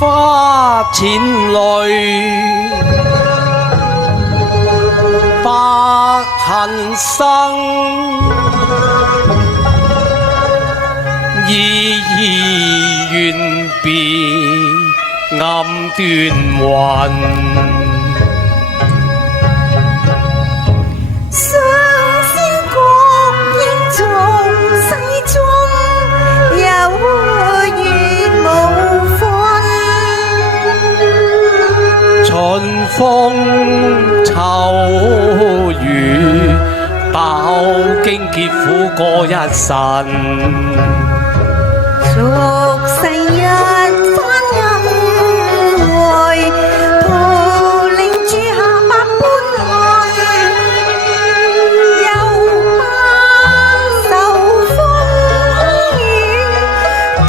花濺淚，百恨生，依依願別暗斷魂。春風秋雨，飽經劫苦過一生。俗世一番恩愛，徒令諸下百般恨。又怕受風雨，多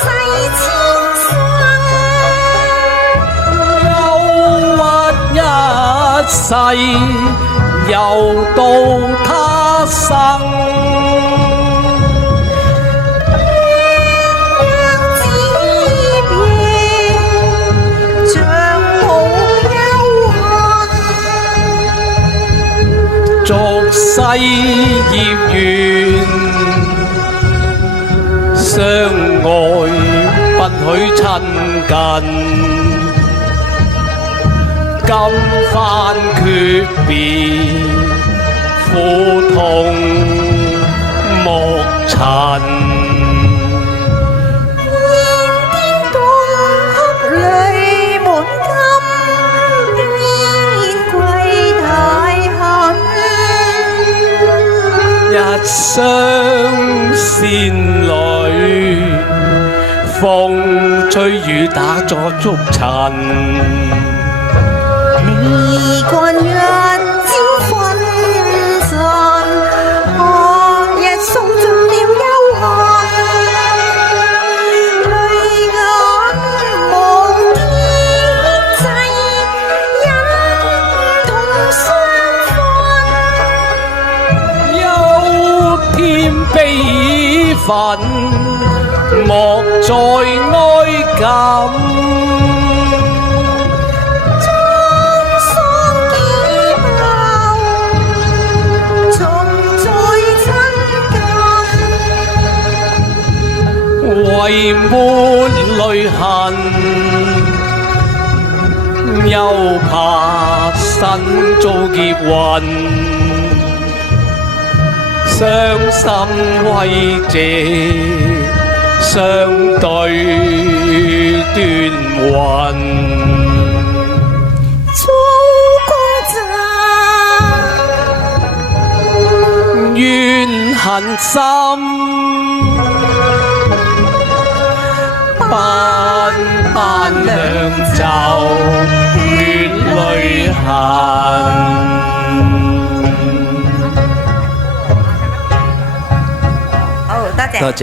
世千生。憂鬱一世，又到他生。俗世孽緣，相愛不許親近。今番訣別，苦痛莫塵。一雙仙女，風吹雨打作足塵。離慣一朝分散，何日送盡了幽恨？淚眼望天際，忍痛相分。添悲憤，莫再哀感。滄桑幾後，重再親近。為抹淚痕，又怕身遭劫運。傷心為這相對斷魂。粗公責，怨恨心，斑斑兩袖血淚痕。好，多謝。多謝。